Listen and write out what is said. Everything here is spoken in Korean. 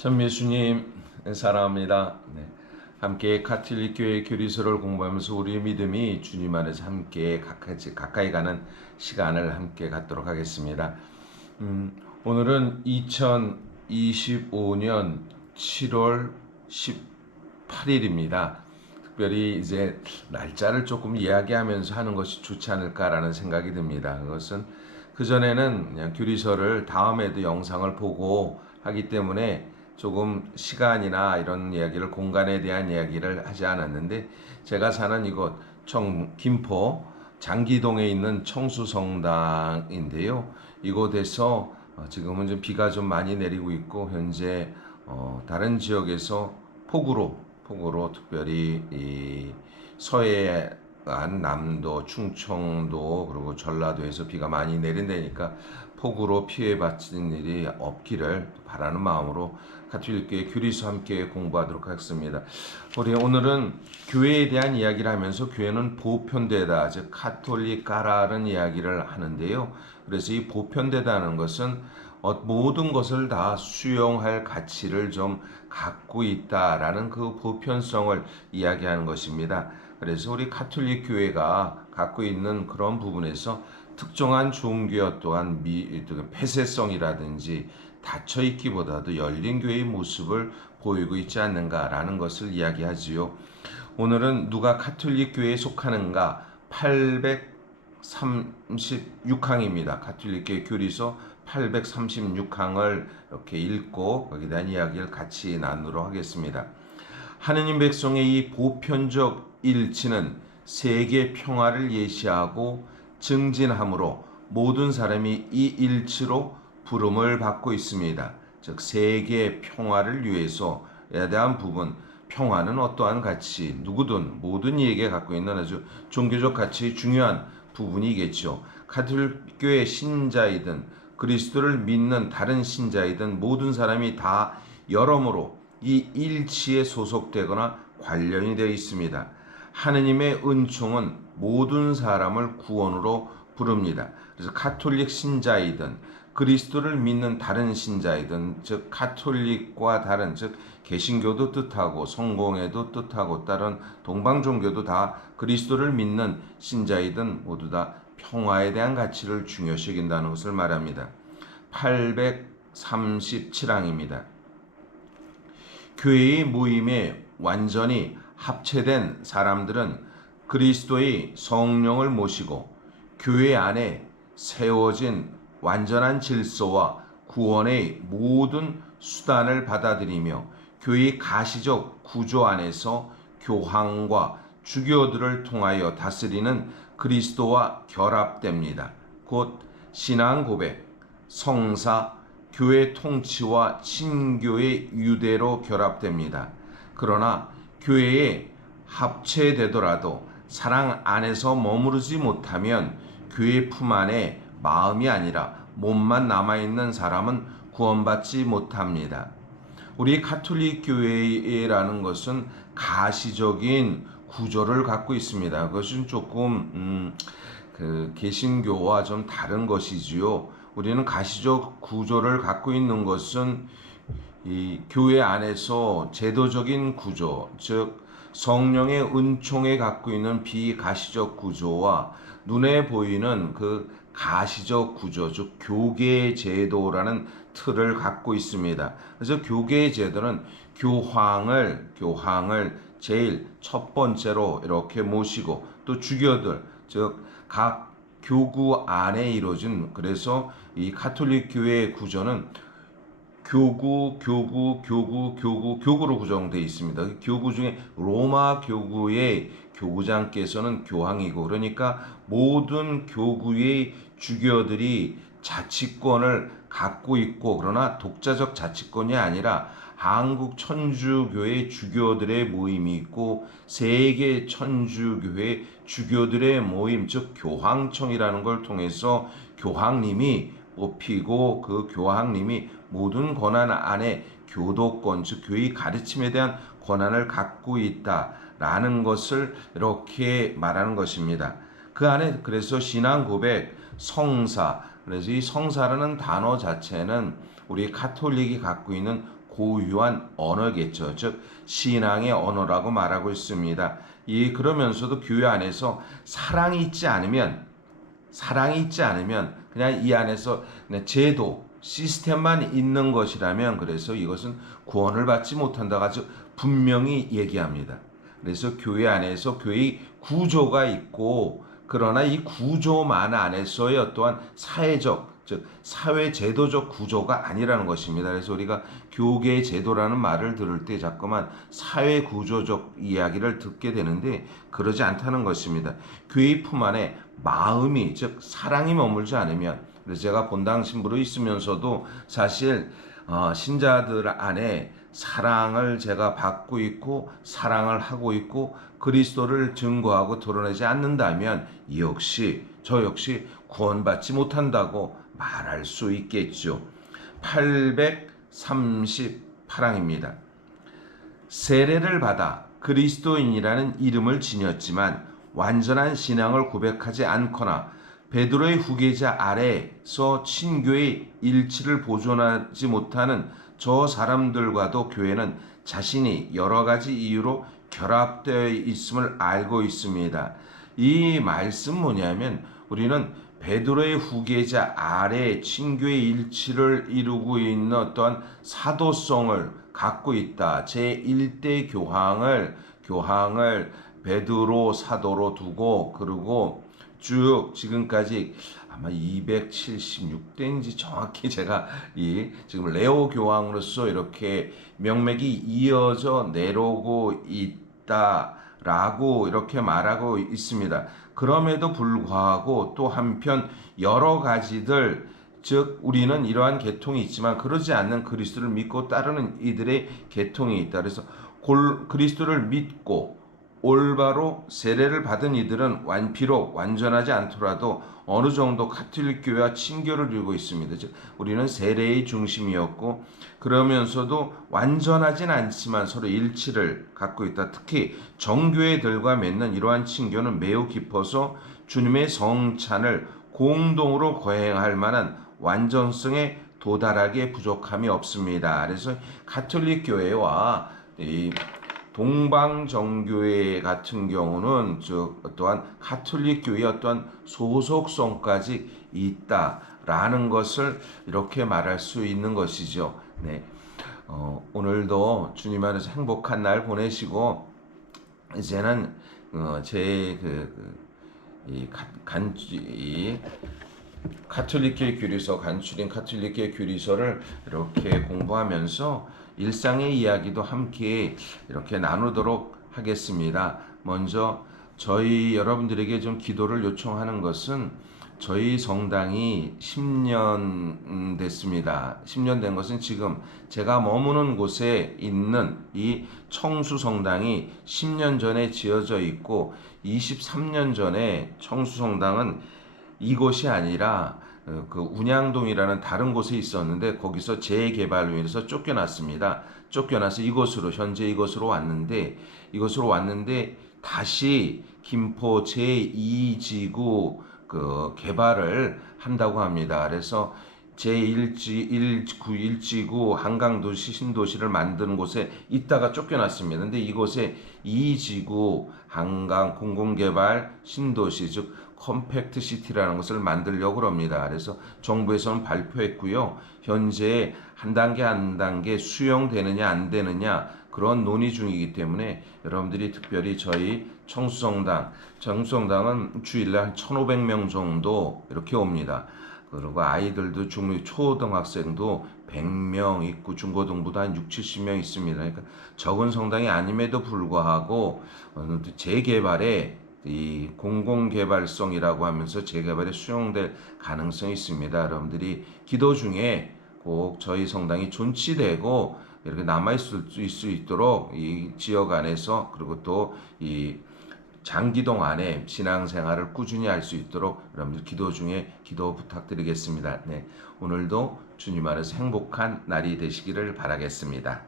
참 예수님 사랑합니다. 네. 함께 가톨릭 교회 교리서를 공부하면서 우리의 믿음이 주님 안에서 함께 가까이 가는 시간을 함께 갖도록 하겠습니다. 오늘은 2025년 7월 18일입니다. 특별히 이제 날짜를 조금 이야기하면서 하는 것이 좋지 않을까라는 생각이 듭니다. 그것은 그전에는 그냥 교리서를 다음에도 영상을 보고 하기 때문에 조금 시간이나 이런 이야기를, 공간에 대한 이야기를 하지 않았는데, 제가 사는 이곳 김포 장기동에 있는 청수성당인데요. 이곳에서 지금은 좀 비가 좀 많이 내리고 있고, 현재 다른 지역에서 폭우로 특별히 이 서해안, 남도, 충청도 그리고 전라도에서 비가 많이 내린다니까 폭우로 피해받은 일이 없기를 바라는 마음으로 가톨릭교회 교리서 함께 공부하도록 하겠습니다. 우리 오늘은 교회에 대한 이야기를 하면서 교회는 보편되다, 즉 카톨리카라는 이야기를 하는데요. 그래서 이 보편되다는 것은 모든 것을 다 수용할 가치를 좀 갖고 있다라는 그 보편성을 이야기하는 것입니다. 그래서 우리 가톨릭 교회가 갖고 있는 그런 부분에서 특정한 종교 또한 폐쇄성이라든지 닫혀 있기보다도 열린 교회의 모습을 보이고 있지 않는가라는 것을 이야기하지요. 오늘은 누가 가톨릭 교회에 속하는가 836항입니다. 가톨릭 교회 교리서 836항을 이렇게 읽고 거기에 대한 이야기를 같이 나누도록 하겠습니다. 하느님 백성의 이 보편적 일치는 세계 평화를 예시하고 증진함으로 모든 사람이 이 일치로 부름을 받고 있습니다. 즉 세계 평화를 위해서에 대한 부분, 평화는 어떠한 가치, 누구든 모든 이에게 갖고 있는 아주 종교적 가치의 중요한 부분이겠죠. 가톨릭교회 신자이든 그리스도를 믿는 다른 신자이든 모든 사람이 다 여러모로 이 일치에 소속되거나 관련이 되어 있습니다. 하느님의 은총은 모든 사람을 구원으로 부릅니다. 그래서 가톨릭 신자이든 그리스도를 믿는 다른 신자이든, 즉 가톨릭과 다른, 즉 개신교도 뜻하고 성공회도 뜻하고 다른 동방 종교도 다 그리스도를 믿는 신자이든 모두 다 평화에 대한 가치를 중요시 여긴다는 것을 말합니다. 837항입니다. 교회의 모임에 완전히 합체된 사람들은 그리스도의 성령을 모시고 교회 안에 세워진 완전한 질서와 구원의 모든 수단을 받아들이며 교회의 가시적 구조 안에서 교황과 주교들을 통하여 다스리는 그리스도와 결합됩니다. 곧 신앙 고백, 성사, 교회 통치와 신교의 유대로 결합됩니다. 그러나 교회에 합체되더라도 사랑 안에서 머무르지 못하면 교회 품 안에 마음이 아니라 몸만 남아있는 사람은 구원받지 못합니다. 우리 가톨릭 교회라는 것은 가시적인 구조를 갖고 있습니다. 그것은 조금 개신교와 좀 다른 것이지요. 우리는 가시적 구조를 갖고 있는 것은 이 교회 안에서 제도적인 구조, 즉 성령의 은총에 갖고 있는 비가시적 구조와 눈에 보이는 그 가시적 구조, 즉 교계 제도라는 틀을 갖고 있습니다. 그래서 교계 제도는 교황을 제일 첫 번째로 이렇게 모시고, 또 주교들, 즉 각 교구 안에 이루어진, 그래서 이 가톨릭 교회의 구조는 교구로 구성되어 있습니다. 교구 중에 로마 교구의 교구장께서는 교황이고, 그러니까 모든 교구의 주교들이 자치권을 갖고 있고, 그러나 독자적 자치권이 아니라 한국 천주교회 주교들의 모임이 있고 세계 천주교회 주교들의 모임, 즉 교황청이라는 걸 통해서 교황님이 뽑히고 그 교황님이 모든 권한 안에 교도권, 즉 교회의 가르침에 대한 권한을 갖고 있다라는 것을 이렇게 말하는 것입니다. 그 안에 그래서 신앙 고백, 성사, 그래서 이 성사라는 단어 자체는 우리 가톨릭이 갖고 있는 고유한 언어겠죠. 즉 신앙의 언어라고 말하고 있습니다. 그러면서도 교회 안에서 사랑이 있지 않으면 그냥 이 안에서 그냥 제도 시스템만 있는 것이라면, 그래서 이것은 구원을 받지 못한다고 아주 분명히 얘기합니다. 그래서 교회 안에서 교회의 구조가 있고, 그러나 이 구조만 안에서의 어떠한 사회적, 즉 사회 제도적 구조가 아니라는 것입니다. 그래서 우리가 교계 제도라는 말을 들을 때 자꾸만 사회 구조적 이야기를 듣게 되는데, 그러지 않다는 것입니다. 교회 품 안에 마음이, 즉 사랑이 머물지 않으면, 그래서 제가 본당 신부로 있으면서도 사실 신자들 안에 사랑을 제가 받고 있고 사랑을 하고 있고 그리스도를 증거하고 드러내지 않는다면 저 역시 구원받지 못한다고 말할 수 있겠죠. 838항입니다. 세례를 받아 그리스도인이라는 이름을 지녔지만 완전한 신앙을 고백하지 않거나 베드로의 후계자 아래에서 친교의 일치를 보존하지 못하는 저 사람들과도 교회는 자신이 여러 가지 이유로 결합되어 있음을 알고 있습니다. 이 말씀 뭐냐면, 우리는 베드로의 후계자 아래 친교의 일치를 이루고 있는 어떠한 사도성을 갖고 있다. 제1대 교황을 베드로 사도로 두고, 그리고 쭉 지금까지 아마 276대인지 정확히 제가 지금 레오 교황으로서 이렇게 명맥이 이어져 내려오고 있다라고 이렇게 말하고 있습니다. 그럼에도 불구하고 또 한편 여러 가지들, 즉 우리는 이러한 계통이 있지만 그러지 않는 그리스도를 믿고 따르는 이들의 계통이 있다. 그래서 그리스도를 믿고 올바로 세례를 받은 이들은 비록 완전하지 않더라도 어느 정도 가톨릭 교회와 친교를 이루고 있습니다. 즉 우리는 세례의 중심이었고, 그러면서도 완전하진 않지만 서로 일치를 갖고 있다. 특히 정교회들과 맺는 이러한 친교는 매우 깊어서 주님의 성찬을 공동으로 거행할 만한 완전성에 도달하기에 부족함이 없습니다. 그래서 가톨릭 교회와 이 동방정교회 같은 경우는 즉 또한 가톨릭 교회의 어떠한 소속성까지 있다라는 것을 이렇게 말할 수 있는 것이죠. 네. 오늘도 주님 안에서 행복한 날 보내시고, 이제는 가톨릭교회 교리서, 간추린 가톨릭교회 교리서를 이렇게 공부하면서 일상의 이야기도 함께 이렇게 나누도록 하겠습니다. 먼저 저희 여러분들에게 좀 기도를 요청하는 것은, 저희 성당이 10년 됐습니다. 10년 된 것은 지금 제가 머무는 곳에 있는 이 청수성당이 10년 전에 지어져 있고, 23년 전에 청수성당은 이곳이 아니라 그 운양동이라는 다른 곳에 있었는데, 거기서 재개발로 인해서 쫓겨났습니다. 쫓겨나서 현재 이곳으로 왔는데 다시 김포 제2지구 그 개발을 한다고 합니다. 그래서 제1지구 한강도시 신도시를 만드는 곳에 있다가 쫓겨났습니다. 근데 이곳에 2지구 한강 공공개발 신도시, 즉 컴팩트 시티라는 것을 만들려고 합니다. 그래서 정부에서는 발표했고요. 현재 한 단계 수용되느냐 안 되느냐 그런 논의 중이기 때문에 여러분들이 특별히 저희 청수성당은 주일날 한 1,500명 정도 이렇게 옵니다. 그리고 아이들도 초등학생도 100명 있고 중고등부도 한 6, 70명 있습니다. 그러니까 적은 성당이 아님에도 불구하고 재개발에 이 공공개발성이라고 하면서 재개발에 수용될 가능성이 있습니다. 여러분들이 기도 중에 꼭 저희 성당이 존치되고 이렇게 남아있을 수 있도록 이 지역 안에서, 그리고 또 이 장기동 안에 신앙생활을 꾸준히 할 수 있도록 여러분들 기도 중에 기도 부탁드리겠습니다. 네, 오늘도 주님 안에서 행복한 날이 되시기를 바라겠습니다.